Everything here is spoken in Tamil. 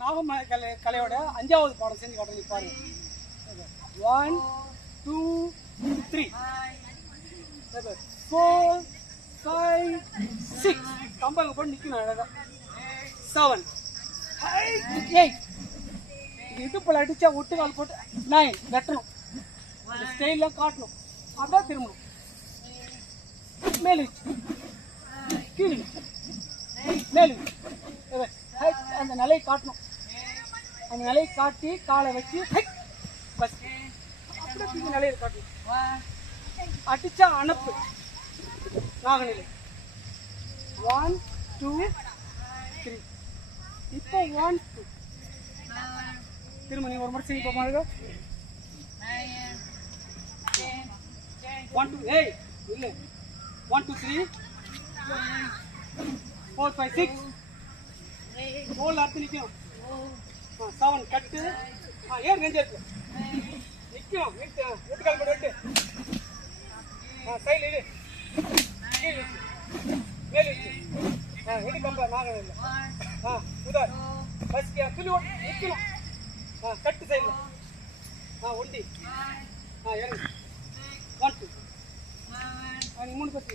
நாகமலை கலை கலையோட அஞ்சாவது பாடம் செஞ்சு காட்டுறேன் பாருங்க. One two three four five six கம்பங்க போட்டு நிற்கணும் அழகா. செவன் எயிட் இடுப்பில் அடிச்சா ஒட்டு கால் போட்டு நைன் வெட்டணும். ஸ்டைலில் காட்டணும். அதான் திரும்பணும். மேலே கீழே மேலே நிலையை காட்டணும். அந்த நிலையை காட்டி காலை வச்சு ஹை, பஸ். அப்படியே தூக்கி நிலையை காட்டணும். அடிச்சா அனுப்பு. நாகநிலை. ஒன் டூ த்ரீ இப்போ ஒன் டூ திரும்ப நீ ஒரு முறை செய்ய போமா ஒன் டூ ஏய் இல்லை. One two three four five six four அடுத்து நிற்கும் ஆ செவன் கட்டு ஆ ஏன் நெஞ்சு இருக்கு? நிற்கும் நிறுத்து வீட்டுக்கால் போட்டு விட்டு. ஆ சைடில் இரு. கீழ் வச்சு மேல் வச்சு ஆ இடு கம்ப நாகம் இல்லை. ஆ உதார் பஸ்க்கு துளி ஓட்டு நிற்கணும் ஆ கட்டு சைடில் ஆ ஒண்டி. ஆ இறங்கு. ஒன் டூ ஆ மூணு பஸ்